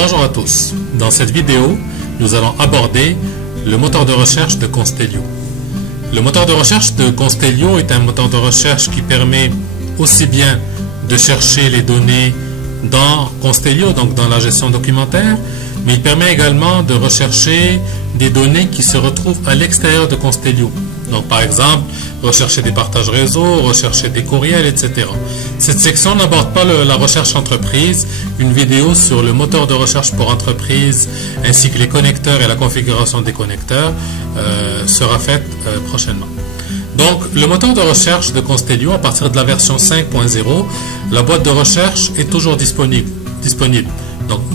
Bonjour à tous. Dans cette vidéo, nous allons aborder le moteur de recherche de Constellio. Le moteur de recherche de Constellio est un moteur de recherche qui permet aussi bien de chercher les données dans Constellio, donc dans la gestion documentaire, mais il permet également de rechercher des données qui se retrouvent à l'extérieur de Constellio. Donc par exemple, rechercher des partages réseau, rechercher des courriels, etc. Cette section n'aborde pas la recherche entreprise. Une vidéo sur le moteur de recherche pour entreprise ainsi que les connecteurs et la configuration des connecteurs sera faite prochainement. Donc le moteur de recherche de Constellio, à partir de la version 5.0, la boîte de recherche est toujours disponible.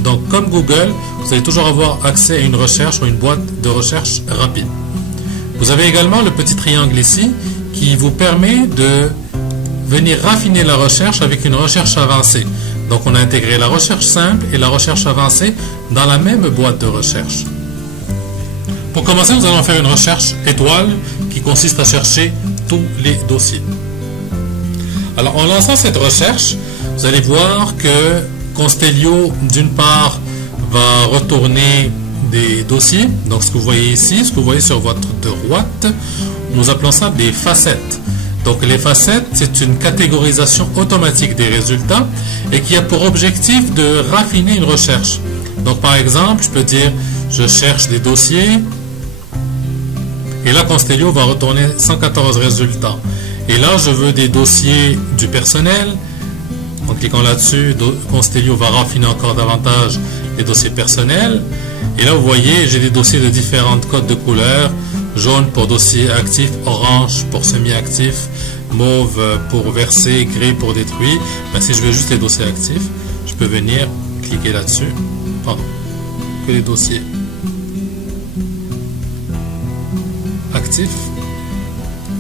Donc comme Google, vous allez toujours avoir accès à une recherche ou une boîte de recherche rapide. Vous avez également le petit triangle ici qui vous permet de venir raffiner la recherche avec une recherche avancée. Donc on a intégré la recherche simple et la recherche avancée dans la même boîte de recherche. Pour commencer, nous allons faire une recherche étoile qui consiste à chercher tous les dossiers. Alors en lançant cette recherche, vous allez voir que Constellio, d'une part, va retourner des dossiers. Donc ce que vous voyez ici, ce que vous voyez sur votre droite, nous appelons ça des facettes. Donc les facettes, c'est une catégorisation automatique des résultats et qui a pour objectif de raffiner une recherche. Donc par exemple, je peux dire je cherche des dossiers et là Constellio va retourner 114 résultats. Et là je veux des dossiers du personnel. En cliquant là-dessus, Constellio va raffiner encore davantage les dossiers personnels. Et là, vous voyez, j'ai des dossiers de différentes codes de couleurs. Jaune pour dossier actif, orange pour semi-actif, mauve pour versé, gris pour détruit. Ben, si je veux juste les dossiers actifs, je peux venir cliquer là-dessus. Pardon, que les dossiers actifs.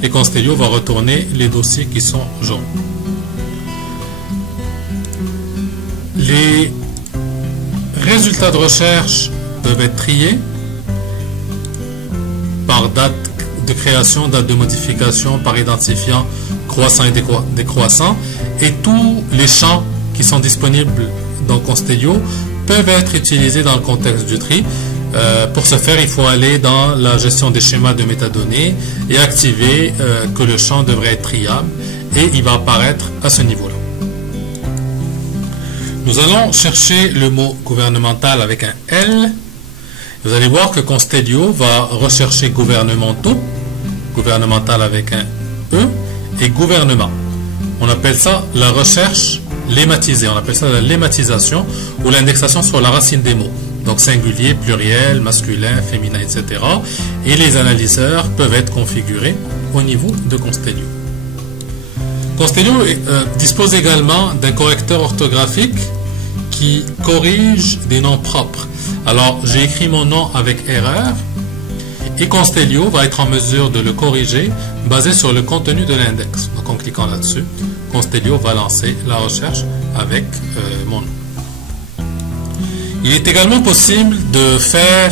Et Constellio va retourner les dossiers qui sont jaunes. Les résultats de recherche peuvent être triés par date de création, date de modification, par identifiant croissant et décroissant. Et tous les champs qui sont disponibles dans Constellio peuvent être utilisés dans le contexte du tri. Pour ce faire, il faut aller dans la gestion des schémas de métadonnées et activer que le champ devrait être triable et il va apparaître à ce niveau-là. Nous allons chercher le mot gouvernemental avec un L. Vous allez voir que Constellio va rechercher gouvernementaux, gouvernemental avec un E, et gouvernement. On appelle ça la recherche lématisée. On appelle ça la lématisation ou l'indexation sur la racine des mots. Donc singulier, pluriel, masculin, féminin, etc. Et les analyseurs peuvent être configurés au niveau de Constellio. Constellio dispose également d'un correcteur orthographique qui corrige des noms propres. Alors, j'ai écrit mon nom avec erreur et Constellio va être en mesure de le corriger basé sur le contenu de l'index. Donc, en cliquant là-dessus, Constellio va lancer la recherche avec mon nom. Il est également possible de faire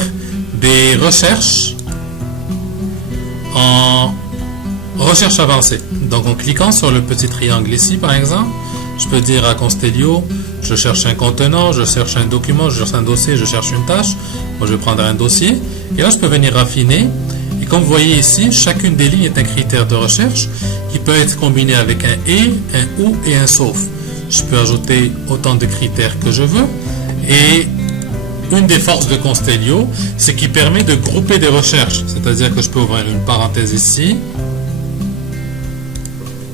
des recherches en recherche avancée. Donc en cliquant sur le petit triangle ici par exemple, je peux dire à Constellio, je cherche un contenant, je cherche un document, je cherche un dossier, je cherche une tâche. Moi je vais prendre un dossier et là je peux venir raffiner. Et comme vous voyez ici, chacune des lignes est un critère de recherche qui peut être combiné avec un et, un ou et un sauf. Je peux ajouter autant de critères que je veux. Et une des forces de Constellio, c'est qu'il permet de grouper des recherches. C'est-à-dire que je peux ouvrir une parenthèse ici,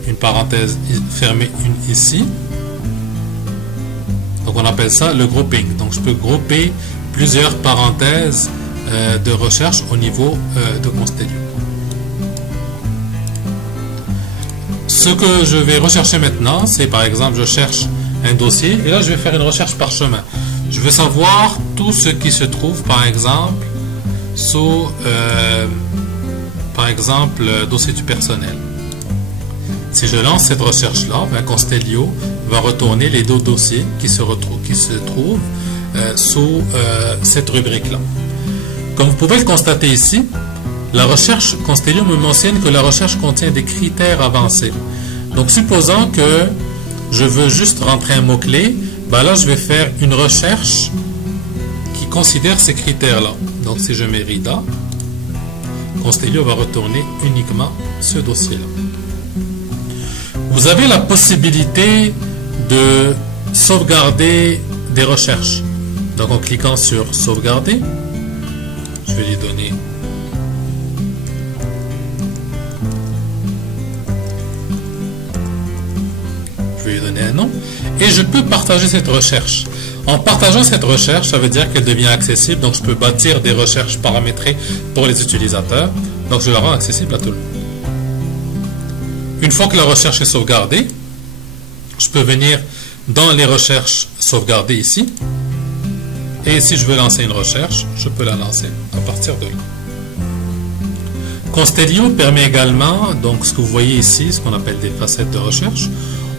une parenthèse fermée une ici. Donc on appelle ça le grouping. Donc je peux grouper plusieurs parenthèses de recherche au niveau de Constellio. Ce que je vais rechercher maintenant, c'est par exemple je cherche un dossier et là je vais faire une recherche par chemin. Je veux savoir tout ce qui se trouve par exemple sous dossier du personnel. Si je lance cette recherche-là, Constellio va retourner les deux dossiers qui se trouvent sous cette rubrique-là. Comme vous pouvez le constater ici, la recherche Constellio me mentionne que la recherche contient des critères avancés. Donc, supposons que je veux juste rentrer un mot-clé, là, je vais faire une recherche considère ces critères-là. Donc si je mets Rida, Constellio va retourner uniquement ce dossier-là. Vous avez la possibilité de sauvegarder des recherches. Donc en cliquant sur sauvegarder, je vais lui donner un nom et je peux partager cette recherche. En partageant cette recherche, ça veut dire qu'elle devient accessible, donc je peux bâtir des recherches paramétrées pour les utilisateurs, donc je la rends accessible à tout le monde. Une fois que la recherche est sauvegardée, je peux venir dans les recherches sauvegardées ici, et si je veux lancer une recherche, je peux la lancer à partir de là. Constellio permet également, donc ce que vous voyez ici, ce qu'on appelle des facettes de recherche,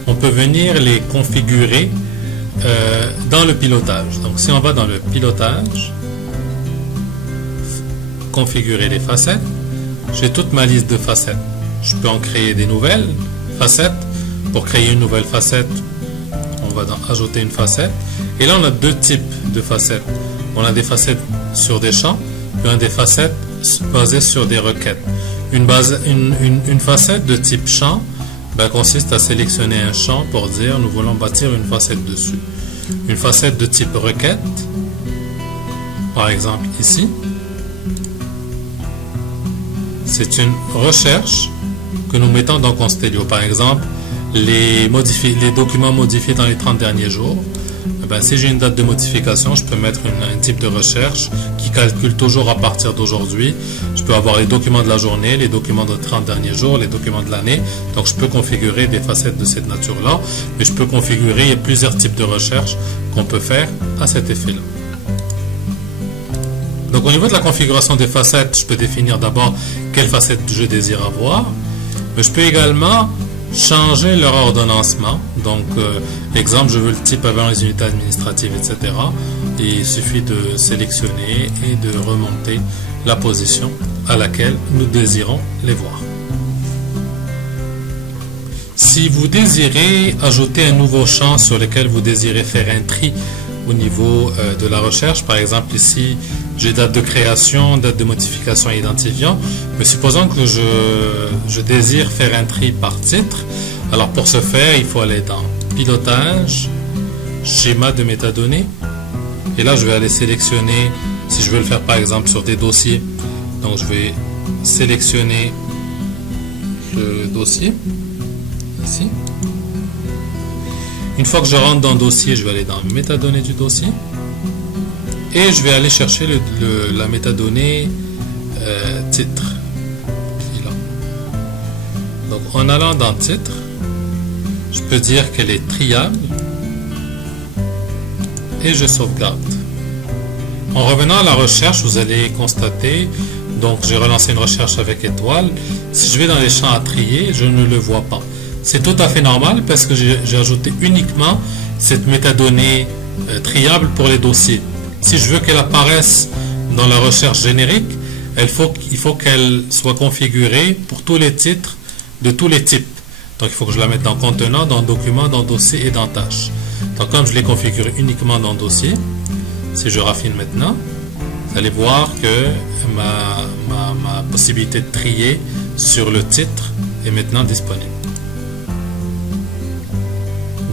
on peut venir les configurer dans le pilotage. Donc si on va dans le pilotage, configurer les facettes, j'ai toute ma liste de facettes. Je peux en créer des nouvelles facettes. Pour créer une nouvelle facette, on va dans ajouter une facette. Et là on a deux types de facettes. On a des facettes sur des champs, puis on a des facettes basées sur des requêtes. Une facette de type champ consiste à sélectionner un champ pour dire nous voulons bâtir une facette dessus. Une facette de type requête, par exemple ici, c'est une recherche que nous mettons dans Constellio. Par exemple, les documents modifiés dans les 30 derniers jours. Si j'ai une date de modification, je peux mettre un type de recherche qui calcule toujours à partir d'aujourd'hui. Je peux avoir les documents de la journée, les documents de 30 derniers jours, les documents de l'année. Donc je peux configurer des facettes de cette nature-là, mais je peux configurer plusieurs types de recherches qu'on peut faire à cet effet-là. Donc au niveau de la configuration des facettes, je peux définir d'abord quelle facette je désire avoir, mais je peux également changer leur ordonnancement. Donc exemple, je veux le type avant les unités administratives, etc. Et il suffit de sélectionner et de remonter la position à laquelle nous désirons les voir. Si vous désirez ajouter un nouveau champ sur lequel vous désirez faire un tri au niveau de la recherche, par exemple ici j'ai date de création, date de modification et identifiant, mais supposons que je désire faire un tri par titre. Alors pour ce faire, il faut aller dans pilotage, schéma de métadonnées, et là je vais aller sélectionner, si je veux le faire par exemple sur des dossiers, donc je vais sélectionner le dossier ici. Une fois que je rentre dans le dossier, je vais aller dans métadonnées du dossier et je vais aller chercher la métadonnée titre. Là. Donc en allant dans titre, je peux dire qu'elle est triable et je sauvegarde. En revenant à la recherche, vous allez constater, donc j'ai relancé une recherche avec étoile. Si je vais dans les champs à trier, je ne le vois pas. C'est tout à fait normal parce que j'ai ajouté uniquement cette métadonnée triable pour les dossiers. Si je veux qu'elle apparaisse dans la recherche générique, il faut qu'elle soit configurée pour tous les titres de tous les types. Donc il faut que je la mette dans contenant, dans document, dans dossier et dans tâche. Donc comme je l'ai configuré uniquement dans dossier, si je raffine maintenant, vous allez voir que ma possibilité de trier sur le titre est maintenant disponible.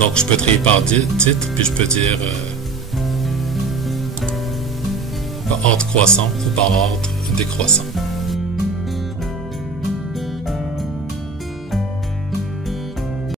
Donc je peux trier par titre, puis je peux dire par ordre croissant ou par ordre décroissant.